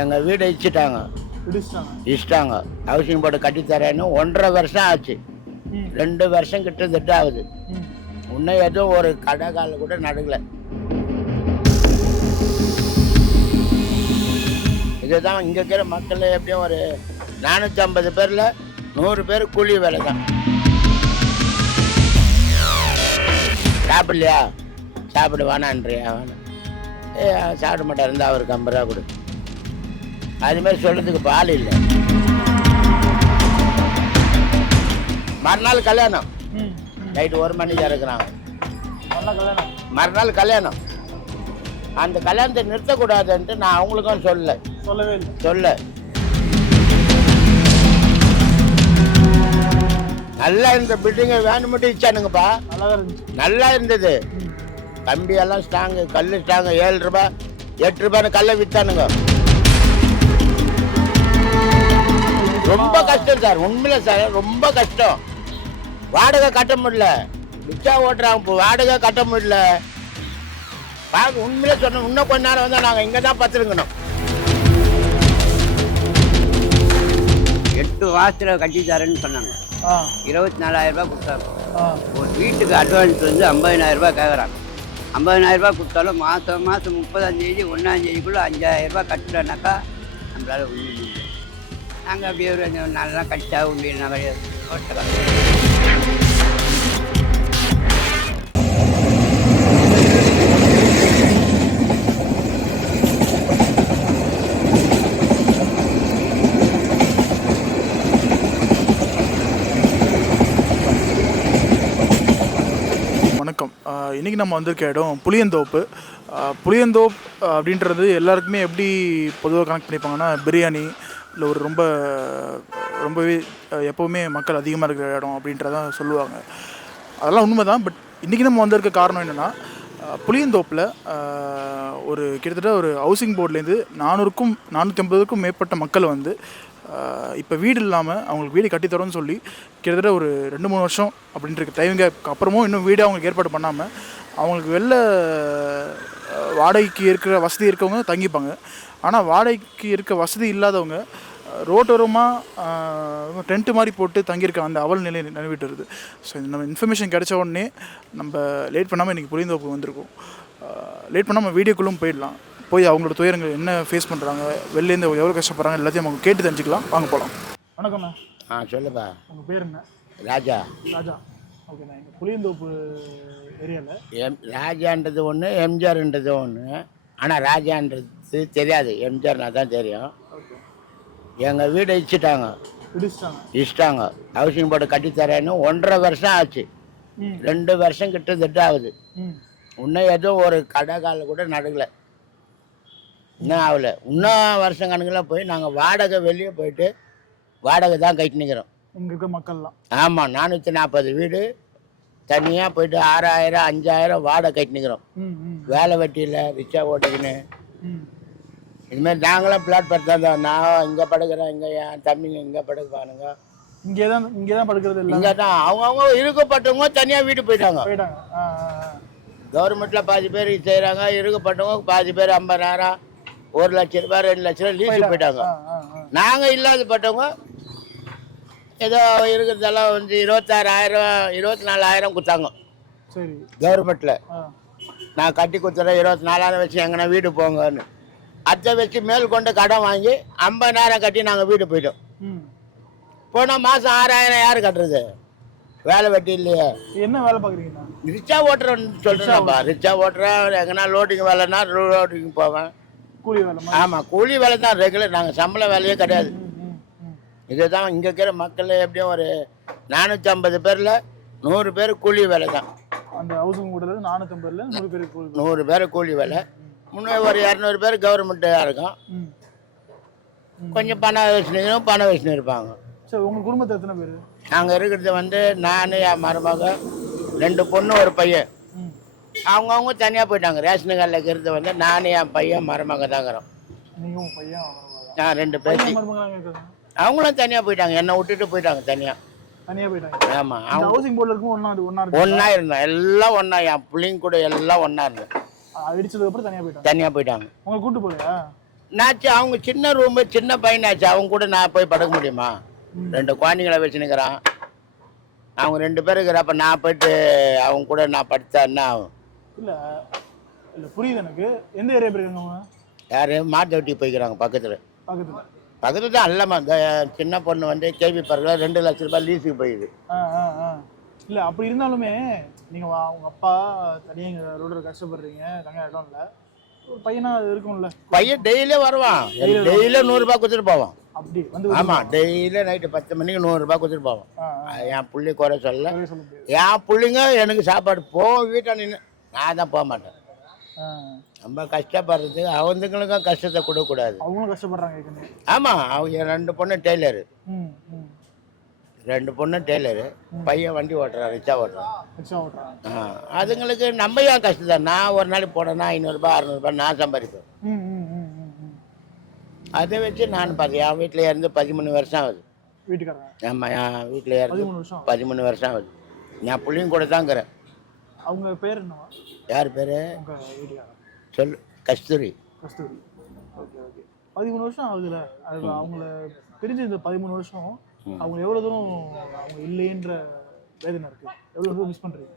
எங்கள் வீடு இடிச்சிட்டாங்க. இடிச்சிட்டாங்க. Housing board கட்டித்தரேன்னு 1.5 வருஷம் ஆச்சு. 2 வருஷம் கிட்டத்தட்ட ஆகுது. இன்னும் எதுவும் ஒரு கடை கால கூட நடுங்கல. இதுதான் இங்கே இருக்கிற மக்கள் எப்படியும் ஒரு 450 பேரில் 100 பேர் கூலி வேலை தான். சாப்பிடலையா? சாப்பிட வேணான்றியா? வேணாம். சாப்பிட மாட்டா இருந்தால் அவருக்கு 50 ரூபா கொடு. அதுமாதிரி சொல்கிறதுக்கு பால் இல்லை. மறுநாள் கல்யாணம் நைட்டு 1 மணிக்கு இறக்குறாங்க. மறுநாள் கல்யாணம். அந்த கல்யாணத்தை நிறுத்தக்கூடாதுன்ட்டு நான் அவங்களுக்கும் சொல்ல நல்லா இருந்த பில்டிங்கை வேணும் மட்டும் இச்சானுங்கப்பா. நல்லா இருந்தது. கம்பியெல்லாம் ஸ்ட்ராங்கு, கல் ஸ்ட்ராங்கு. 7 ரூபாய் 8 ரூபான்னு கல்லை விற்றானுங்க. ரொம்ப கஷ்டம் சார், உண்மையில சார் ரொம்ப கஷ்டம். வாடகை கட்ட முடியல. ரிக்ஷா ஓட்டுறாங்க, இப்போ வாடகை கட்ட முடியல. உண்மையில சொன்னோம், இன்னும் கொஞ்ச நேரம் வந்தால் நாங்கள் இங்கே தான் பத்திருக்கணும். 8 மாதத்தில் கட்டி தரேன்னு சொன்னாங்க. 24,000 ரூபாய் கொடுத்தாங்க. ஒரு வீட்டுக்கு அட்வான்ஸ் வந்து 50,000 ரூபாய் கேட்குறாங்க. 50,000 ரூபாய் கொடுத்தாலும் மாதம் 30ஆம் தேதி 1ஆம் தேதிக்குள்ளே 5,000 ரூபாய் கட்டலைனாக்கா நம்மளால் ஒன்றும் இல்லை. நாங்கள் அப்படியே ஒரு 4 நாள் கட்டா உண்மையில் நாங்கள் வணக்கம். இன்றைக்கி நம்ம வந்திருக்க இடம் புளியந்தோப்பு. புளியந்தோப் அப்படின்றது எல்லாருக்குமே எப்படி பொதுவாக கனெக்ட் பண்ணிப்பாங்கன்னா பிரியாணி இல்லை ஒரு ரொம்பவே எப்போவுமே மக்கள் அதிகமாக இருக்கிற இடம் அப்படின்றதான் சொல்லுவாங்க. அதெல்லாம் உண்மை தான். பட் இன்றைக்கி நம்ம வந்திருக்க காரணம் என்னென்னா, புளியந்தோப்பில் ஒரு கிட்டத்தட்ட ஒரு ஹவுசிங் போர்ட்லேருந்து 450க்கும் மேற்பட்ட மக்கள் வந்து இப்போ வீடு இல்லாமல் அவங்களுக்கு வீடு கட்டித்தரோன்னு சொல்லி கிட்டத்தட்ட ஒரு 2-3 வருஷம் அப்படின்ட்டு டைமிங்க அப்புறமும் இன்னும் வீடு அவங்களுக்கு ஏற்பாடு பண்ணாமல் அவங்களுக்கு வெளில வாடகைக்கு இருக்கிற வசதி இருக்கவங்க தங்கிப்பாங்க. ஆனால் வாடகைக்கு இருக்க வசதி இல்லாதவங்க ரோட்டோரமாக டென்ட்டு மாதிரி போட்டு தங்கியிருக்க அந்த அவல் நிலை நிலவிட்டு வருது. ஸோ இந்த நம்ம இன்ஃபர்மேஷன் கிடைச்ச உடனே நம்ம லேட் பண்ணாமல் இன்றைக்கி புளியந்தோப்பு வந்திருக்கோம். லேட் பண்ணாமல் வீடியோக்குள்ளும் போயிடலாம். போய் அவங்களோட துயரங்கள் என்ன ஃபேஸ் பண்ணுறாங்க, வெளிலேருந்து எவ்வளோ கஷ்டப்படுறாங்க எல்லாத்தையும் அவங்க கேட்டு தெரிஞ்சுக்கலாம். வாங்க போகலாம். வணக்கம்ண்ணா. சொல்லுப்பா. உங்கள் பேர் என்ன? ராஜா. ஓகேண்ணா. எங்கள் புளியந்தோப்பு ஏரியாவில் ராஜான்றது ஒன்று, எம்ஜிஆர்ன்றது ஒன்று. ஆனால் ராஜான்றது தெரியாது, எம்ஜிஆர்னா தான் தெரியும். எங்கள் வீடு இடிச்சிட்டாங்க. ஹவுசிங் போர்டு கட்டித்தரேன்னு 1.5 வருஷம் ஆச்சு. 2 வருஷம் கிட்டத்தட்ட ஆகுது. இன்னும் எதுவும் ஒரு கடை கால கூட நடுங்கல. இன்னும் ஆகலை. இன்னும் வருஷம் கணக்கில் போய் நாங்கள் வாடகை வெளியே போயிட்டு வாடகை தான் கட்டினுக்கிறோம். இங்கே இருக்க மக்கள்லாம். ஆமாம். 440 வீடு தனியாக போயிட்டு 6,000 5,000 வாடகை கட்டினுக்கிறோம். வேலை வெட்டியில் ரிக்ஷா ஓட்டுக்குன்னு இதுமாதிரி நாங்களும் பிளாட் படுத்தோம். நான் இங்கே படுக்கிறேன், இங்கே என் தம்பிங்க இங்கே படுப்பானுங்க. இங்கே தான் படுக்கிறது இல்லை. இங்கே தான் அவங்கவுங்க இருக்கப்பட்டவங்க தனியாக வீட்டு போயிட்டாங்க. கவர்மெண்ட்டில் பாதி பேர் செய்கிறாங்க. இருக்கப்பட்டவங்க பாதி பேர் 50,000 1 லட்ச ரூபாய் 2 லட்ச ரூபாய் லீஸு போயிட்டாங்க. நாங்கள் இல்லாதப்பட்டவங்க ஏதோ இருக்கிறதெல்லாம் வந்து 26,000 24,000 கொடுத்தாங்க கவர்மெண்ட்டில். நான் கட்டி கொடுத்துறேன் 24,000 வச்சு எங்கன்னா வீடு போங்கன்னு. அதை வச்சு மேல் கொண்டு கடன் வாங்கி 50,000 கட்டி நாங்கள் வீடு போயிட்டோம். போனால் மாதம் 6,000 யார் கட்டுறது? வேலை வெட்டி இல்லையே. என்ன வேலை பார்க்குறீங்க? ரிக்ஷா ஓட்டுறேன்னு சொல்கிறேன்ப்பா. ரிக்ஷா ஓட்டுறேன். எங்கன்னா லோடிங் வேலைன்னா லோடிங் போவேன். கூலி வேலை? ஆமாம், கூலி வேலை தான் ரெகுலர். நாங்கள் சம்பள வேலையே கிடையாது. இதுதான் இங்கே இருக்கிற மக்கள் எப்படியும் ஒரு 450 பேரில் 100 பேர் கூலி வேலை தான். அந்த ஹவுசிங் போர்டில் 450 100 பேர் கூலி வேலை. முன்னே ஒரு 200 பேர் கவர்மெண்ட்டாக இருக்கும். கொஞ்சம் பணம் வச்சுன்னு இருப்பாங்க. சரி, உங்கள் குடும்பத்தில் எத்தனை பேர்? நாங்கள் இருக்கிறது வந்து நான், என் மருமக, 2 பொண்ணு 1 பையன். அவங்கவுங்க தனியாக போயிட்டாங்க. ரேஷன் கார்டில் இருக்கிறது வந்து நான், என் பையன், மருமக தாங்கிறோம். நீங்கள் பையன்? நான் 2 பேர். அவங்களும் தனியாக போயிட்டாங்க. என்னை விட்டுட்டு போயிட்டாங்க தனியாக. ஆமாம். அவங்க ஹவுசிங் போர்டில் இருக்கும் ஒன்றா இருந்தோம். எல்லாம் ஒன்றா. என் பிள்ளைங்க கூட எல்லாம் ஒன்றா இருந்தோம். அடிச்சதுக்கப்புறம் தனியாக போயிட்டாங்க. உங்களை கூட்டு போகலையா? நாச்சு அவங்க சின்ன ரூமு சின்ன பையனாச்சு, அவங்க கூட நான் போய் படுக்க முடியுமா? 2 குழந்தைங்கள வச்சுன்னுக்கிறான், அவங்க 2 பேர் இருக்கிறப்ப நான் போயிட்டு அவங்க கூட நான் படுத்தா என்ன ஆகும்? இல்லை இல்லை புரியுது எனக்கு. எந்த ஏரியா போயிருக்காங்க அவங்க? யார் மாட்டவட்டி போய்க்கிறாங்க பக்கத்தில். பக்கத்தில் பக்கத்தில் தான் அல்லமா. இந்த சின்ன பொண்ணு வந்து கேபி பார்க்கில் 2 லட்ச ரூபாய் லீஸுக்கு போயிடுது. இல்லை அப்படி இருந்தாலுமே நீங்கள் அவங்க அப்பா தனியாக எங்கள் ரோடில் கஷ்டப்படுறீங்க, தங்க இடம் இல்லை, ஒரு பையனாக அது இருக்கும்ல. பையன் டெய்லியும் வருவான், டெய்லியும் 100 ரூபாய் கொடுத்துட்டு போவான். அப்படி வந்து ஆமாம், டெய்லியும் நைட்டு 10 மணிக்கு 100 ரூபாய் கொடுத்துட்டு போவான். என் புள்ளி குறை சொல்ல, சொல்ல முடியாது. என் பிள்ளைங்க எனக்கு சாப்பாடு போ வீட்டை நின்று நான் தான் போக மாட்டேன். ரொம்ப கஷ்டப்படுறதுக்கு அவங்களுக்கும் கஷ்டத்தை கொடுக்கக்கூடாது. அவங்களும் கஷ்டப்படுறாங்க. ஆமாம், அவங்க 2 பொண்ணு டெய்லரு, 2 பொண்ணு டெய்லரு, பையன் வண்டி ஓட்டுறான், ரிக்ஷா ஓட்டுறான். அதுங்களுக்கு நம்ம ஏன் கஷ்டம் தான். நான் ஒரு நாளைக்கு போனேன்னா 500 ரூபாய் 600 ரூபாய் நான் சம்பாதிப்பேன். அதை வச்சு நான் பார்த்தேன். என் வீட்டில் இருந்து 13 வருஷம் ஆகுது. வீட்டுக்காரங்க? ஆமாம், என் வீட்டில் இருந்து 13 வருஷம் ஆகுது. என் பிள்ளைங்க கூட தான் இருக்கிறேன். அவங்க பேர் என்னவா? யார் பேர்? சொல்லு. கஸ்தூரி. கஸ்தூரி. Okay okay. 13 வருஷம் ஆகுதுல்ல, அது அவங்கள பிரிஞ்சு இந்த 13 வருஷம் அவங்க எவ்வளோ தூரம் அவங்க இல்லைன்ற வேதனை இருக்கு, எவ்வளோ தூரம் மிஸ் பண்ணுறீங்க?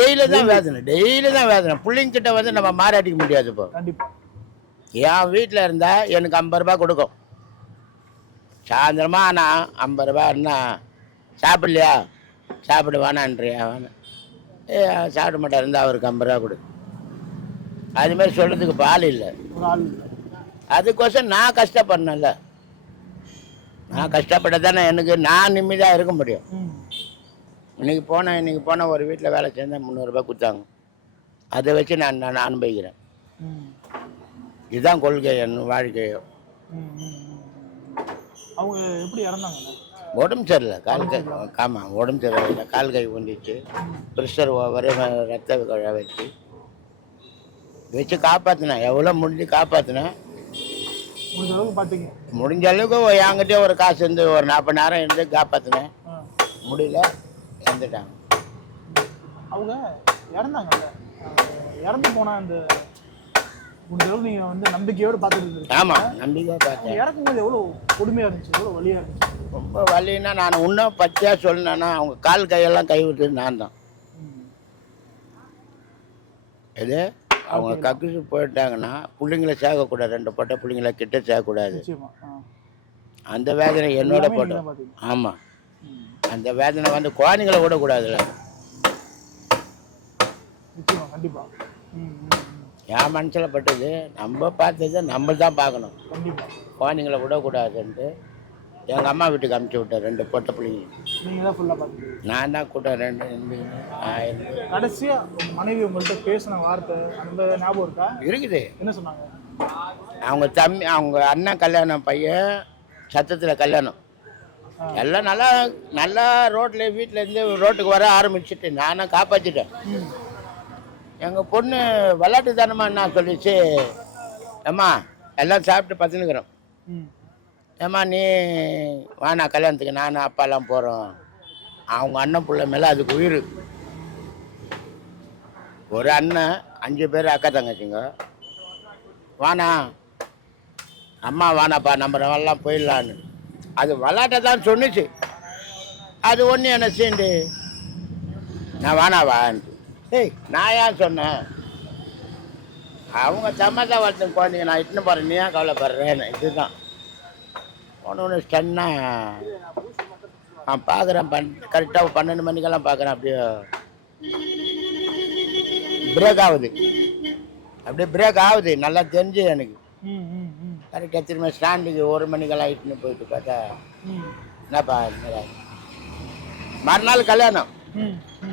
டெய்லி தான் வேதனை, டெய்லி தான் வேதனை. பிள்ளைங்கிட்ட வந்து நம்ம மாறாட்டிக்க முடியாது. இப்போ கண்டிப்பாக என் வீட்டில் இருந்தால் எனக்கு 50 ரூபா கொடுக்கும். சாயந்தரமா நான் 50 ரூபா என்ன சாப்பிட்லையா, சாப்பிடு வேணான்றியா, வேணாம் சாப்பிட மாட்டா இருந்தால் அவருக்கு 50 ரூபா கொடு. அதுமாரி சொல்கிறதுக்கு பால் இல்லை. அதுக்கோசம் நான் கஷ்டப்படணும்ல. நான் கஷ்டப்பட்ட தானே எனக்கு நான் நிம்மதியாக இருக்க முடியும். இன்றைக்கி போனேன் ஒரு வீட்டில் வேலை செஞ்சால் 300 ரூபாய் கொடுத்தாங்க. அதை வச்சு நான் அனுபவிக்கிறேன். இதுதான் கொள்கை, என் வாழ்க்கையோ. அவங்க எப்படி இறந்தாங்க? உடம்பு சரியில்லை, கால் கை. ஆமாம், உடம்பு சரியில்லை, கால் கை கொண்டுச்சு, ப்ரெஷர் ஓவர், ரத்த வச்சு காப்பாற்றினேன். எவ்வளோ முடிஞ்சு காப்பாற்றினேன். முடிஞ்ச அளவுக்கு என்கிட்ட ஒரு காசு இருந்து ஒரு 40,000 இருந்து காப்பாற்றினேன். முடியல, இறந்துட்டாங்க. அவங்க இறந்தாங்கல்ல, இறந்து போனால் அந்த முடிஞ்சளவுக்கு நீங்கள் வந்து நம்பிக்கையோடு பார்த்துட்டு? ஆமாம், நம்பிக்கையாக பார்த்தேன். இறக்கும்போது எவ்வளோ கொடுமையாக இருந்துச்சு, எவ்வளோ வலியாக இருந்துச்சு? ரொம்ப வலின்னா நான் இன்னும் பச்சையாக சொல்லணுன்னா அவங்க கால் கையெல்லாம் கை விட்டு நான் தான். இது அவங்க கக்குசு போயிட்டாங்கன்னா பிள்ளைங்கள சேர்க்கக்கூடாது, 2 பொட்டை பிள்ளைங்கள கிட்ட சேர்க்கக்கூடாது. அந்த வேதனை என்னோட போட்டோம். ஆமாம், அந்த வேதனை வந்து குழந்தைங்கள விடக்கூடாதுல்ல. கண்டிப்பாக என் மனசில் பட்டது, நம்ம பார்த்தது நம்ம தான் பார்க்கணும். குழந்தைங்கள விடக்கூடாதுன்ட்டு எங்கள் அம்மா வீட்டுக்கு அனுப்பிச்சி விட்டேன். 2 பொட்டை பிள்ளைங்க நான் தான் கூட்டம். 2 கடைசியாக மனைவி உங்கள்கிட்ட பேசின வார்த்தை அந்த ஞாபகம் இருக்கா? இருக்குது. என்ன சொன்னாங்க? அவங்க தம்பி, அவங்க அண்ணன் கல்யாணம், பையன் சத்தத்தில் கல்யாணம், எல்லாம் நல்லா ரோட்டில் வீட்டிலேருந்து ரோட்டுக்கு வர ஆரம்பிச்சுட்டு நானும் காப்பாற்றிட்டேன். எங்கள் பொண்ணு விளையாட்டு தானம்மா என்ன சொல்லிச்சு, ஏம்மா எல்லாம் சாப்பிட்டு பத்துனுக்குறோம், ஏம்மா நீ வாண்ணா கல்யாணத்துக்கு நானும் அப்பாலாம் போகிறோம். அவங்க அண்ணன் பிள்ளை மேலே அதுக்கு உயிர். ஒரு அண்ணன் 5 பேர் அக்கா தங்கச்சிங்க. வாண்ணா அம்மா வானாப்பா நம்ம எல்லாம் போயிடலான்னு. அது விளாட்ட தான் சொன்னிச்சு. அது ஒன்று என்ன சீண்டு நான் வானாவான்ட்டு. ஏய் நான் ஏன் சொன்னேன், அவங்க தம்மதான் வளர்த்து குழந்தைங்க நான் இட்டுன்னு போகிறேன், நீ ஏன் கவலைப்படுறேன்னு. இதுதான் ஒன்று ஸ்டன்னா நான் பார்க்குறேன். கரெக்டாக 12 மணிக்கெல்லாம் பார்க்குறேன். அப்படியே பிரேக் ஆகுது, அப்படியே பிரேக் ஆகுது. நல்லா தெரிஞ்சு எனக்கு. கரெக்டாக திரும்ப ஸ்டாண்டுக்கு 1 மணிக்கெல்லாம் இட்டுன்னு போயிட்டு பார்த்தா என்னப்பா மறுநாள் கல்யாணம்.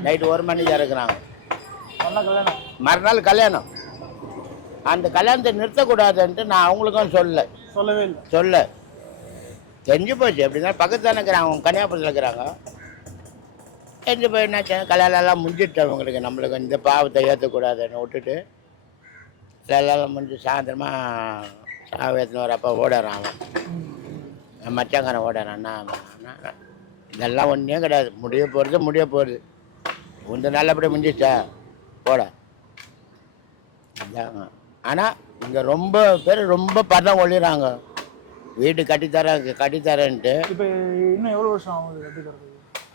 நைட்டு 1 மணிக்கு இறக்குறாங்க. மறுநாள் கல்யாணம். அந்த கல்யாணத்தை நிறுத்தக்கூடாதுன்ட்டு நான் அவங்களுக்கும் சொல்ல தெரிஞ்சு போச்சு. அப்படின்னா பக்கத்து தானே இருக்கிறாங்க, அவங்க கன்னியாகுமரியில் இருக்கிறாங்க. தெரிஞ்சு போய் என்னாச்சு, கல்யாணம்லாம் முடிஞ்சிட்டு அவங்களுக்கு. நம்மளுக்கு இந்த பாவத்தை ஏற்றக்கூடாதுன்னு விட்டுட்டு கல்யாணம் முடிஞ்சு சாயந்தரமா சாவு ஏற்றின வரப்போ ஓடுறான் அவன். மச்சாங்காரன் ஓடுறான்னா இதெல்லாம் ஒன்றே கிடையாது. முடிய போகிறது இந்த நல்லபடியாக முடிஞ்சிச்சா போட. அதான் ஆனால் இங்கே ரொம்ப பேர் ரொம்ப பதம் ஒழிகிறாங்க. வீடு கட்டித்தரேன்ட்டு. இப்போ இன்னும் எவ்வளோ வருஷம் ஆகுது கட்டிக்கிறது?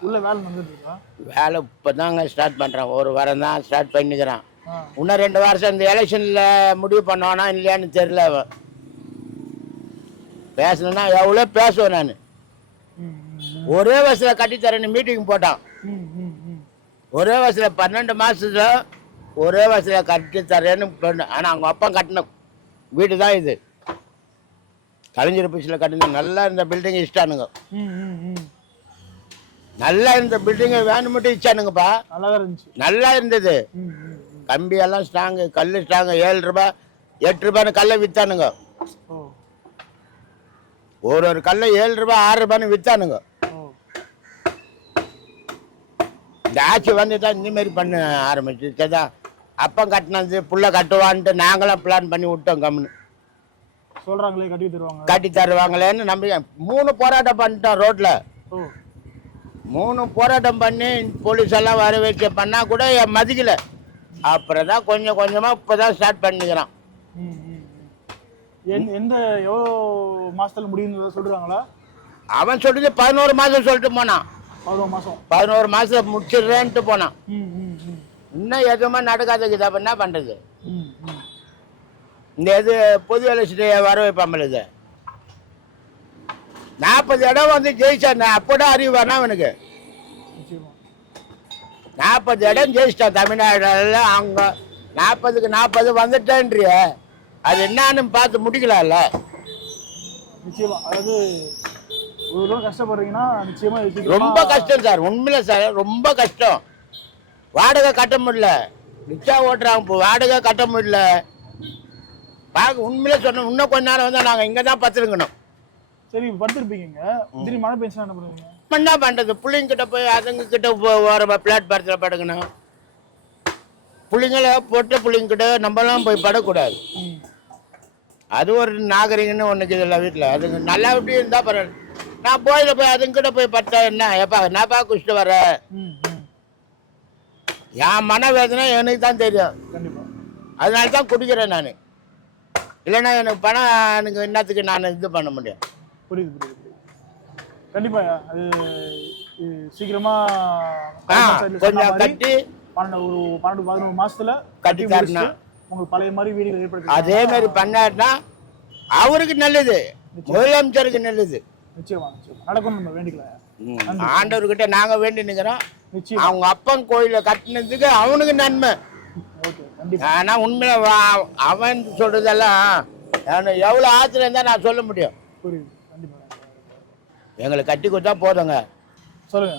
உள்ள வேலை வந்துட்டு இருக்கா? வேலை இப்போ தாங்க ஸ்டார்ட் பண்ணுறான். ஒரு வாரம் தான் ஸ்டார்ட் பண்ணிக்கிறான். இன்னும் 2 வருஷம் இந்த எலெக்ஷனில் முடிவு பண்ணுவானா இல்லையான்னு தெரியல. அவன் பேசணுன்னா எவ்வளோ பேசுவேன் நான். ஒரே வருஷத்தில் கட்டித்தரேன்னு மீட்டிங் போட்டான். ஒரே வருஷத்தில் 12 மாதத்துல ஒரே வருஷத்தில் கட்டித்தரேன்னு பண்ண. ஆனால் அவங்க அப்பா கட்டின வீடு தான் இது. கலைஞர் பீஸில் கட்டின நல்லா இருந்த பில்டிங் இஷ்டானுங்க. நல்லா இருந்த பில்டிங்கை வேணும் மட்டும் இச்சானுங்கப்பா. நல்லா இருந்தது. கம்பியெல்லாம் ஸ்ட்ராங்கு, கல் ஸ்ட்ராங்கு. 7 ரூபாய் 8 ரூபான்னு கல்லை விற்றானுங்க. ஒரு கல்லை 7 ரூபாய் 6 ரூபான்னு விற்றானுங்க. இந்த ஆட்சி வந்து தான் இந்தமாரி பண்ண ஆரம்பிச்சுதான். அப்போ கட்டினது புள்ள கட்டுவான்ட்டு நாங்களாம் பிளான் பண்ணி விட்டோம். கம்முன்னு சொல்கிறாங்களே கட்டி தருவாங்களேன்னு நம்பி 3 போராட்டம் பண்ணிட்டோம் ரோட்டில். 3 போராட்டம் பண்ணி போலீஸ் எல்லாம் வர வச்சு பண்ணால் கூட மதிக்கலை. அப்புறம் தான் கொஞ்சம் கொஞ்சமாக இப்போ தான் ஸ்டார்ட் பண்ணிக்கிறான். எந்த எவ்வளோ மாதத்தில் முடியுன்னு சொல்கிறாங்களா? அவன் சொல்லிட்டு 11 மாதம் சொல்லிட்டு போனான். 11 மாதம் முடிச்சிடுறேன்ட்டு போனான். இன்னும் எதுவுமே நடக்காதுக்குது. அப்போ என்ன பண்ணுறது? இந்த இது பொது எலெக்ஷனை வர வைப்பாமல் இது 40 இடம் வந்து ஜெயிச்சான். அப்போட அறிவானா அவனுக்கு 40 இடம் ஜெயிச்சிட்டான் தமிழ்நாடுல. அவங்க 40க்கு 40 வந்துட்டேன்றிய. அது என்னன்னு பார்த்து முடிக்கலாம்ல. நிச்சயமா. அதாவது கஷ்டப்படுறீங்கன்னா நிச்சயமா ரொம்ப கஷ்டம் சார். உண்மையில சார் ரொம்ப கஷ்டம். வாடகை கட்ட முடியல. ரிக்ஷா ஓட்டுறாங்க, இப்போ வாடகை கட்ட முடியல. பார்க்க உண்மையில சொன்னோம். இன்னும் கொஞ்ச நேரம் வந்தால் நாங்கள் இங்கே தான் பத்துருக்கணும். சரி, படுத்துருப்பீங்க. திடீர்னு மழை பெஞ்சா என்ன பண்ணுவீங்க? என்ன பண்ணுறது? பிள்ளைங்க கிட்ட போய் அதுங்க கிட்ட வர பிளாட்பாரத்தில் படுக்கணும். பிள்ளைங்கள பொட்ட பிள்ளைங்க கிட்ட நம்மளாம் போய் படக்கூடாது. அது ஒரு நாகரிகன்னு ஒன்றுக்கு இல்லை வீட்டில். அதுங்க நல்லா எப்படி இருந்தால் பரவாயில்ல. நான் போய் அதுங்கிட்ட போய் பட்டா என்ன எப்பா என்னப்பா குடிச்சிட்டு வர? என் மனவேதனை எனக்கு தான் தெரியும். அதனால தான் குடிக்கிறேன் நான். இல்லைன்னா எனக்கு பணம் எனக்கு என்னத்துக்கு நான் இது பண்ண முடியும். புரியுது. கண்டிப்பா அது சீக்கிரமா கொஞ்சம் கட்டி 12-11 மாசத்துல கட்டி தரணும். உங்களுக்கு பழைய மாதிரி வீடுகள் ஏற்படுத்தி அதே மாதிரி பண்ணாருன்னா அவருக்கு நல்லது, முதலமைச்சருக்கு நல்லது. நிச்சயமா நடக்கும். நம்ம வேண்டிக்கலாம். ஆண்டவர்கிட்ட நாங்க வேண்டி நிக்கிறோம். அவங்க அப்பன் கோயில கட்டினதுக்கு அவனுக்கு நன்மை. ஆனா உண்மையில அவன் சொல்றதெல்லாம் எவ்வளவு ஆத்துல இருந்தா நான் சொல்ல முடியும். எங்களை கட்டி கொடுத்தா போதுங்க. சொல்லுங்க.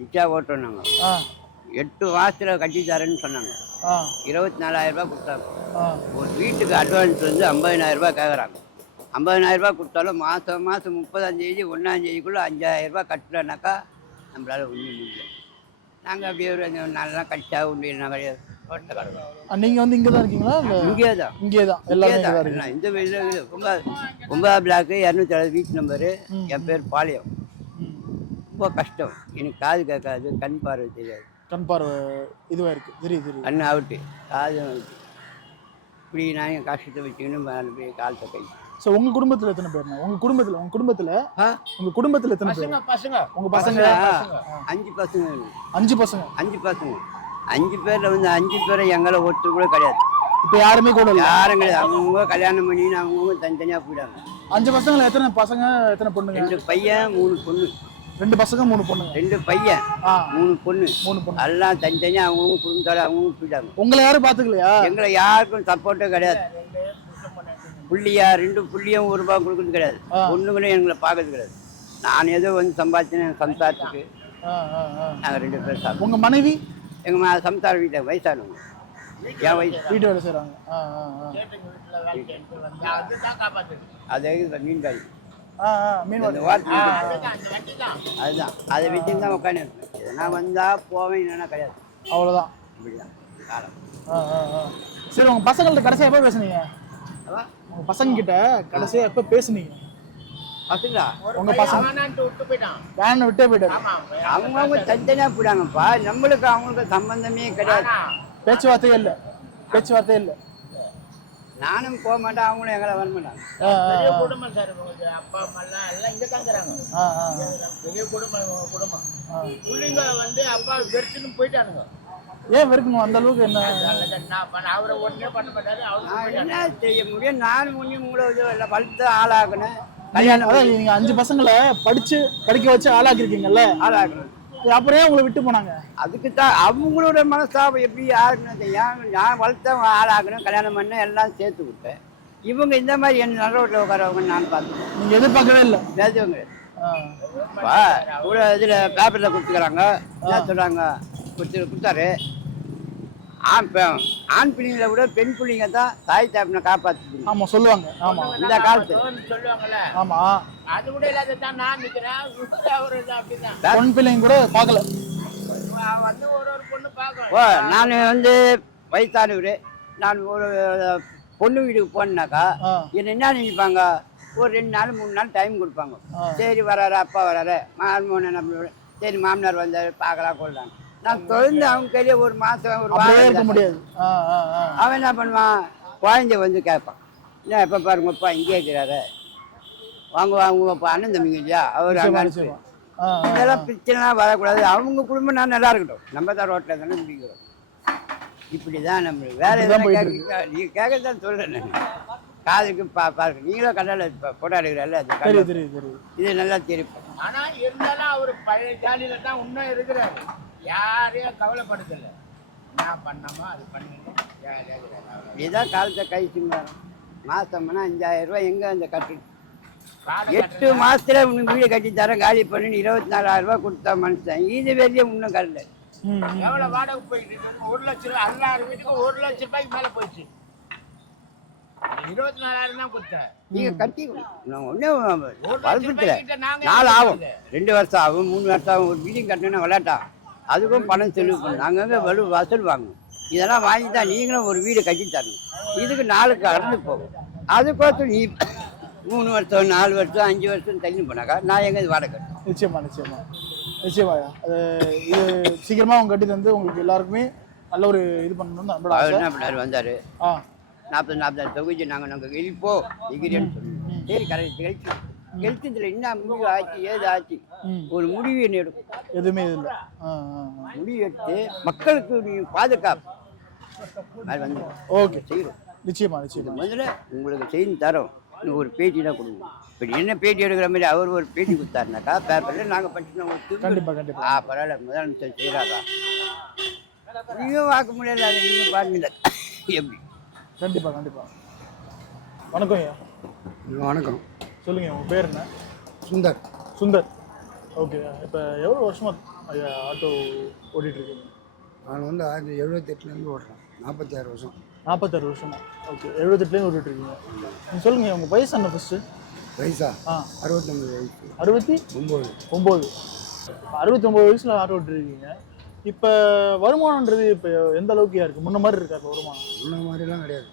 ரிக்ஷா ஓட்டுறோம் நாங்கள். 8 மாதத்தில் கட்டி தரேன்னு சொன்னாங்க. 24,000 ரூபாய் கொடுத்தாங்க. ஒரு வீட்டுக்கு அட்வான்ஸ் வந்து 50,000 ரூபாய் கேட்குறாங்க. 50,000 ரூபாய் கொடுத்தாலும் மாதம் 30ஆம் தேதி 1ஆம் தேதிக்குள்ளே 5,000 ரூபாய் கட்டலைனாக்கா நம்மளால ஒன்றும் முடியல. நாங்கள் அப்படியே ஒரு நாளெலாம் கட்டிச்சா ஒன்றும் கிடையாது. நீங்கள் வந்து இங்கே தான் இருக்கீங்களா? இங்கே தான் எல்லாரும் இந்த வீட்டில் 9 பிளாக்கு 260 வீட்டு நம்பரு. என் பேர் பாளையம். ரொம்ப கஷ்டம். எனக்கு காது கேட்காது, கண் பார்வை தெரியாது. கண் பார்வை இதுவாக இருக்குது. தெரியுது. கண் அவுட்டு, காது அவுட்டு. இப்படி நான் என் கஷ்டத்தை வச்சுக்கணும் போய் காலத்தை கை. ஸோ உங்கள் குடும்பத்தில் எத்தனை பேர்ண்ணா? உங்கள் குடும்பத்தில் எத்தனை பேர் பசங்க? உங்கள் பசங்க 5 பசங்க. 5 பசங்க. 5 பசங்க. 5 பேரில் வந்து 5 பேரை எங்களை ஒருத்தர் கூட கிடையாது. இப்போ யாருமே கூட இல்லை. யாரும் கிடையாது. அவங்கவுங்க கல்யாணம் பண்ணின்னு அவங்கவுங்க தனித்தனியாக போயிடாங்க. 5 பசங்களை எத்தனை பசங்க எத்தனை பொண்ணுங்க? 2 பையன் 3 பொண்ணு. 2 பசங்க 3 பொண்ணுங்க. 2 பையன் 3 பொண்ணு. எல்லாம் தனித்தனியாக அவங்கவுங்க குடும்பத்தோட அவங்கவுங்க போயிட்டாங்க. உங்களை யாரும் பார்த்துக்கலையா? எங்களை யாருக்கும் சப்போர்ட்டே கிடையாது. புள்ளியா 2 புள்ளியும் 1 ரூபாய் கொடுக்குறது கிடையாது. பொண்ணுங்களும் எங்களை பார்க்கறது கிடையாது. நான் ஏதோ வந்து சம்பாதிச்சேன் சம்சாரத்துக்கு. நாங்கள் 2 பேர் சாப்பிட்டோம். உங்கள் மனைவி? எங்கள் சம்சார வீட்டை வயசானவங்க. என் வயசு வீட்டு வேலை செய்கிறாங்க. அதே மீன்காரி அதுதான். அதை வச்சு தான் உட்காந்து இருப்பேன். நான் வந்தால் போவேன், இல்லைன்னா கிடையாது. அவ்வளோதான். இப்படிதான் காலம். சரி, உங்கள் பசங்கள்ட்ட கடைசியாக எப்போ பேசுனீங்க? உங்கள் பசங்க கிட்ட கடைசியாக எப்போ பேசுனீங்க? பசங்களா? உங்கள் பசங்க வேனை விட்டே போயிட்டாரு. அவங்கவுங்க தனித்தனியாக போயிடாங்கப்பா. நம்மளுக்கு அவங்களுக்கு சம்பந்தமே கிடையாது. பேச்சுவார்த்தையே இல்லை. நானும் போக மாட்டேன், அவங்களும் எங்களை வர மாட்டாங்க. பெரிய குடும்பம் சார் உங்களுக்கு. அப்பா அம்மா எல்லாம் இங்கே தாங்கிறாங்க. பெரிய குடும்பம். பிள்ளைங்க வந்து அப்பா வெறுத்துன்னு போயிட்டானுங்க. ஏன் வெறுக்கணும் அந்த அளவுக்கு? என்ன அவரை ஒன்றே பண்ண மாட்டாரு. நான் என்ன செய்ய முடியும்? நான் முன்னும் உங்களை வளர்த்து ஆளாக்கணும். கல்யாணம் அதான் நீங்க 5 பசங்களை படிக்க வச்சு ஆளாக்கிருக்கீங்கல்ல, ஆளாக்கணும். அப்புறம் ஏன் உங்களை விட்டு போனாங்க? அதுக்கு தான் அவங்களோட மனஸ்தாபம் எப்படி யாருன்னு நான் வளர்த்தவங்க ஆளாக்கணும், கல்யாணம் பண்ண எல்லாம் சேர்த்து விட்டேன். இவங்க இந்த மாதிரி என்ன நல்ல ரோட்டில் உட்காரவங்கன்னு நான் பார்த்தேன். நீங்க எதிர்பார்க்கவே இல்லை. பேசுவங்க இவ்வளோ இதில் பேப்பரில் கொடுத்துக்கிறாங்க. என்ன சொல்கிறாங்க? கொடுத்தாரு. ஆண் பிள்ளைங்களை விட பெண் பிள்ளைங்க தான் தாய் தாப்பினை காப்பாற்று. ஆமா சொல்லுவாங்க. ஆமா இந்த காலத்து சொல்லுவாங்கல்ல. ஆமா அது கூட இல்லாதான் நான் நிற்கிறேன். அப்படிதான் பொன் பிள்ளைங்க கூட பார்க்கல. வந்து ஒரு பொண்ணு பார்க்கணும். ஓ நான் வந்து வயசானவர். நான் ஒரு பொண்ணு வீட்டுக்கு போனேன்னாக்கா என்ன நினைப்பாங்க? ஒரு 2 நாள் 3 நாள் டைம் கொடுப்பாங்க. சரி வராரு, அப்பா வராரு, மாமன் நம்மளோட சரி மாமனார் வந்தாரு, பார்க்கலாம் கொள்ளாங்க. நான் தொடர்ந்து அவங்க கையில ஒரு மாதம் ஒரு வாரம் இருக்க முடியாது. அவன் என்ன பண்ணுவான்? குழந்தை வந்து கேட்பான், என்ன எப்போ பாருங்கப்பா இங்கே இருக்கிறாரு, வாங்க வாங்குவப்பா அண்ணன் தம்பிங்க இல்லையா அவர் அங்கே அனுப்பி. இதெல்லாம் பிரச்சனைலாம் வரக்கூடாது. அவங்க குடும்பம் நான் நல்லா இருக்கட்டும். நம்ம தான் ரோட்டில் தானே முடிக்கிறோம். இப்படி தான் நம்மளுக்கு வேற எதாவது நீங்கள் கேட்கறதான் சொல்கிறேன். நான் காதுக்கு பார்க்க நீங்களும் கடலில் போட்டோ எடுக்கிறல்ல, அது இது நல்லா தெரியும். ஆனால் இருந்தாலும் அவர் பழைய ஜாலியில தான் இன்னும் இருக்கிறாரு. யாரையும் கவலைப்படுத்தல. என்ன பண்ணாமோ அது பண்ணிட்டு இதுதான் காலத்தை கை சிங்காரம். மாசம்னா 5000 ரூபாய் எங்கே அந்த கட்டு 8 மாசத்துல உனக்கு வீடு கட்டி தரேன் காலி பண்ணி 24,000 ரூபாய் கொடுத்தா மனுஷன். இது வெளியே இன்னும் கரல. எவ்வளவு வாடகை போயிட்டு 1 லட்சம் ரூபாய். எல்லாரும் வீட்டுக்கும் 1 லட்சம் ரூபாய்க்கு மேல போயிடுச்சு. 24,000 தான் கொடுத்தேன். நீங்க கட்டி வளர்ப்புல 4 ஆகும், 2 வருஷம் ஆகும், 3 வருஷம் ஆகும். ஒரு வீடிங் கட்டணும்னா விளையாட்டா அதுக்கும் பணம் செலவு பண்ணணும். அங்கங்கே வசூல் வாங்கணும். இதெல்லாம் வாங்கி தான் நீங்களும் ஒரு வீடு கட்டி தரணும். இதுக்கு 4 கடந்து போகும். அதுக்கோசம் நீ 3 வருஷம் 4 வருஷம் 5 வருஷம் தள்ளி போனாக்கா நான் எங்கே வாடகை கட்டணும்? நிச்சயமாயா அது இது சீக்கிரமா அவங்க கட்டி தந்து உங்களுக்கு எல்லாருக்குமே நல்ல ஒரு இது பண்ணணும். என்ன பண்ணாரு? வந்தாரு 40 தொகுதி நாங்கள் வெளிப்போ எகிரின்னு சொல்லுவோம். சரி கழிச்சு கழிச்சதுல என்ன முடிவு ஆச்சு ஏது ஆச்சு ஒரு முடிவு என்ன எடுக்கும்? எதுவுமே இல்லை. முடிவு எடுத்து மக்களுக்கு நீ பாதுகாப்பு அது வந்து ஓகே செய்கிறோம். நிச்சயமா முதல்ல உங்களுக்கு செய்து தரோம். ஒரு பேட்டி தான் கொடுக்கணும். இப்போ என்ன பேட்டி எடுக்கிற மாதிரி அவர் ஒரு பேட்டி கொடுத்தாருனாக்கா பேப்பரில் நாங்கள் படிச்சுட்டு கண்டிப்பாக பரவாயில்ல முதலமைச்சர் செய்கிறாரா நீயும் பார்க்க முடியல. அதை நீங்கள் பாருங்க எப்படி? கண்டிப்பாக வணக்கம் ஐயா. வணக்கம். சொல்லுங்க உங்கள் பேர் என்ன? சுந்தர். ஓகே. இப்போ எவ்வளோ வருஷமா ஐயா ஆட்டோ ஓட்டிகிட்ருக்கீங்க? நான் வந்து 1978 ஓட்டுறேன். 46 வருஷம். 46 வருஷமா? ஓகே. 78 ஓட்டிகிட்ருக்கீங்க. நீங்கள் சொல்லுங்கள் உங்கள் வயசு என்ன ஃபஸ்ட்டு? வயசா? 69 வயசு. 69. 69 வயசில் ஆட்டோ ஓட்டிருக்கீங்க. இப்போ வருமானன்றது இப்போ எந்த அளவுக்கு இருக்குது? முன்ன மாதிரி இருக்கா இப்போ வருமானம்? முன்ன மாதிரிலாம் கிடையாது.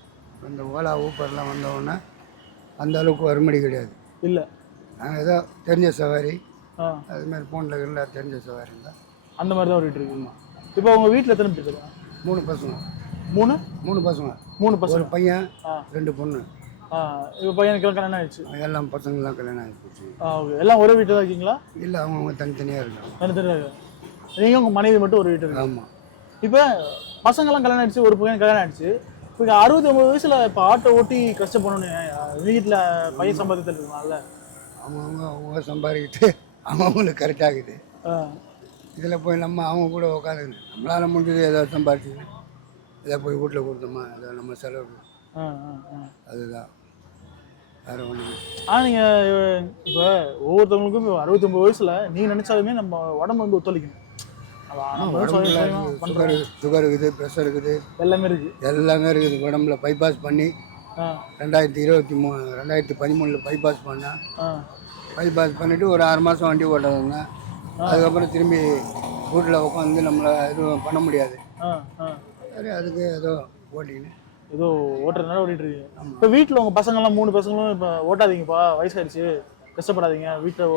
இந்த ஓலா ஊப்பர்லாம் வந்தவுடனே அந்த அளவுக்கு வருமடி கிடையாது. இல்லை. நாங்கள் ஏதோ தெரிஞ்ச சவாரி அதுமாதிரி ஃபோனில் இருந்தால் தெரிஞ்ச சவாரி இருந்தால் அந்த மாதிரி தான் ஓட்டிகிட்டு இருக்கீங்க. இப்போ உங்கள் வீட்டில் எத்தனை பேர் இருக்காங்க? 3 பசங்க. 3 பசங்க. 3 பசங்க. ஒரு பையன் 2 பொண்ணு. இப்போ பையனுக்கு கல்யாணம் ஆயிடுச்சு? எல்லாம் பசங்களாம் கல்யாணம் ஆகிடுச்சு. ஓகே. எல்லாம் ஒரே வீட்டில் தான் இருக்கீங்களா? இல்லை, அவங்க தனித்தனியாக இருக்காங்க. தனித்தனியாக. நீங்கள் உங்கள் மனைவி மட்டும் ஒரு வீட்டு? ஆமாம். இப்போ பசங்கள்லாம் கல்யாணம் ஆகிடுச்சு, ஒரு பையன் கல்யாணம் ஆகிடுச்சு. இப்போ 69 வயசில் இப்போ ஆட்டோ ஓட்டி கஷ்டப்படணும்னு வீட்டில் பையன் சம்பாதித்து இருக்கலாம்ல? அவங்க சம்பாதிக்கிட்டு அவங்களுக்கு கரெக்டாகுது. இதில் போய் நம்ம அவங்க கூட உட்காந்து நம்மளால் முடிஞ்சது ஏதாவது சம்பாதிச்சு இதை போய் வீட்டில் கொடுத்தோமா அதை நம்ம செலவு அதுதான் வேறு ஒன்று. ஆனால் நீங்கள் இப்போ ஒவ்வொருத்தவங்களுக்கும் இப்போ 69 வயசில் நீங்கள் நினச்சாலுமே நம்ம உடம்பு வந்து ஒத்துழைக்கணும். சுகர் இருக்குது, ப்ரெஷர் இருக்குது, எல்லாமே இருக்குது உடம்புல. பைபாஸ் பண்ணி 2013 பைபாஸ் பண்ணேன். பைபாஸ் பண்ணிவிட்டு ஒரு 6 மாதம் வண்டி ஓட்டுறதுங்க. அதுக்கப்புறம் திரும்பி வீட்டில் உட்காந்து நம்மளை எதுவும் பண்ண முடியாது. சரி அதுக்கு ஏதோ ஓட்டிக்கின்னு ஏதோ ஓட்டுறதுனால ஓட்டிகிட்டு இருக்கீங்க. இப்போ வீட்டில் உங்கள் பசங்கள்லாம் 3 பசங்களும் இப்போ ஓட்டாதீங்கப்பா, வயசாகிடுச்சு, கஷ்டப்படாதீங்க வீட்டில்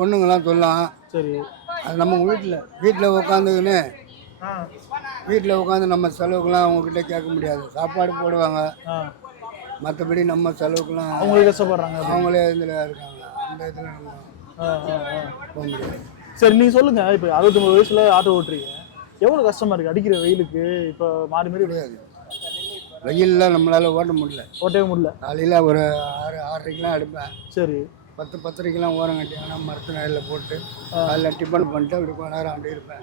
பொண்ணுங்களாம் சொல்லலாம். சரி. அது நம்ம வீட்டில் உட்காந்துக்கின்னு வீட்டில் உட்காந்து நம்ம செலவுக்கெல்லாம் அவங்கக்கிட்ட கேட்க முடியாது. சாப்பாடு போடுவாங்க, ஆ மற்றபடி நம்ம செலவுக்கெல்லாம் அவங்களே கஷ்டப்படுறாங்க. அவங்களே இதில் இருக்காங்க. அந்த இதில் நம்ம ஆ ஆ ஆ போக முடியாது. சரி நீங்கள் சொல்லுங்கள், இப்போ 69 வயசில் ஆட்டோ ஓட்டுறீங்க, எவ்வளோ கஷ்டமாக இருக்குது அடிக்கிற வெயிலுக்கு? இப்போ மாறி மாறி முடியாது. வெயிலில் நம்மளால் ஓட்ட முடியல. ஓட்டவே முடியல. காலையில் ஒரு 6:30க்கெலாம் எடுப்பேன். சரி 10:10:30க்கெலாம் ஓரம் கட்டிங்கன்னா மரத்து நிழலில் போட்டு காலைல டிஃபன் பண்ணிட்டு அப்படி கொஞ்ச நேரம் அப்படி இருப்பேன்.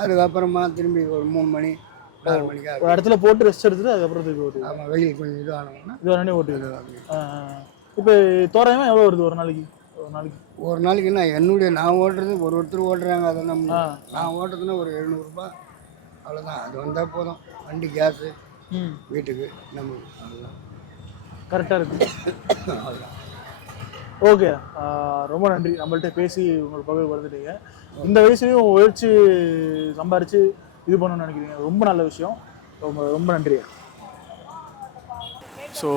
அதுக்கப்புறமா திரும்பி ஒரு 3 மணி 4 மணிக்காக ஒரு இடத்துல போட்டு ரெஸ்ட் எடுத்துட்டு அதுக்கப்புறம் தூக்கி ஓட்டுவீங்க. ஆமாம், வெயில் கொஞ்சம் இதுவானோம்னா இது வரனே ஓட்டுவீங்க. இப்போ தோராயமாக எவ்வளோ வருது ஒரு நாளைக்கு? ஒரு நாளைக்கு என்ன நான் ஓட்டுறது ஒருத்தர் ஓட்டுறாங்க. அதை நம்ம நான் ஓட்டுறதுன்னா ஒரு 700 ரூபாய் அவ்வளோதான். அது வந்தால் போதும். வண்டி கேஸு வீட்டுக்கு நம்மளுக்கு அவ்வளோதான். கரெக்டாக இருக்குது. அவ்வளோதான். ஓகே, ரொம்ப நன்றி. நம்மள்ட்ட பேசி உங்களோட பகுதி வந்துட்டீங்க. இந்த வயசுலையும் உழைச்சி சம்பாரித்து இது பண்ணணும்னு நினைக்கிறீங்க, ரொம்ப நல்ல விஷயம். ரொம்ப ரொம்ப நன்றி. ஸோ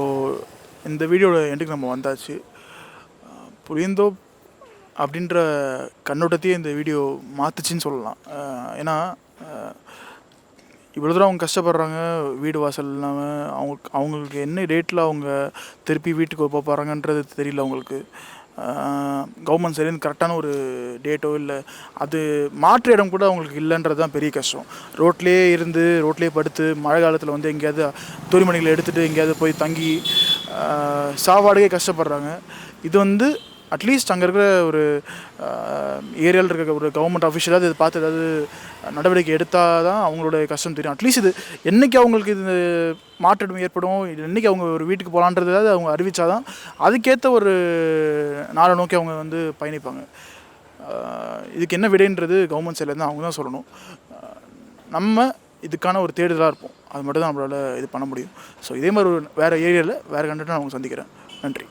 இந்த வீடியோட எண்டுக்கு நம்ம வந்தாச்சு. புளியந்தோப் அப்படின்ற கண்ணோட்டத்தையே இந்த வீடியோ மாற்றுச்சின்னு சொல்லலாம். ஏன்னா இவ்வளோ தூரம் அவங்க கஷ்டப்படுறாங்க, வீடு வாசல் இல்லாமல். அவங்களுக்கு என்ன டேட்டில் அவங்க திருப்பி வீட்டுக்கு போக போகிறாங்கன்றது தெரியல அவங்களுக்கு. கவர்மெண்ட் சைட்லேருந்து கரெக்டான ஒரு டேட்டோ இல்லை, அது மாற்று இடம் கூட அவங்களுக்கு இல்லைன்றது தான் பெரிய கஷ்டம். ரோட்லேயே இருந்து ரோட்லேயே படுத்து மழை காலத்தில் வந்து எங்கேயாவது துணிமணிகளை எடுத்துகிட்டு எங்கேயாவது போய் தங்கி சாப்பாடுக்கே கஷ்டப்படுறாங்க. இது வந்து அட்லீஸ்ட் அங்கே இருக்கிற ஒரு ஏரியாவில் இருக்க ஒரு கவர்மெண்ட் அஃபிஷியலாக இதை பார்த்து ஏதாவது நடவடிக்கை எடுத்தால் தான் அவங்களோட கஷ்டம் தெரியும். அட்லீஸ்ட் இது என்றைக்கு அவங்களுக்கு இது மாற்றம் ஏற்படும், இது என்றைக்கு அவங்க ஒரு வீட்டுக்கு போகலான்றதாவது அவங்க அறிவித்தா தான் அதுக்கேற்ற ஒரு நாளை நோக்கி அவங்க வந்து பயணிப்பாங்க. இதுக்கு என்ன விடைன்றது கவர்மெண்ட் சைட்லேருந்து அவங்க தான் சொல்லணும். நம்ம இதுக்கான ஒரு தேடுதலாக இருப்போம், அது மட்டும் தான் நம்மளால் இது பண்ண முடியும். ஸோ இதே மாதிரி ஒரு வேறு ஏரியாவில் வேறு கண்டென்ட் நான் அவங்க சந்திக்கிறேன். நன்றி.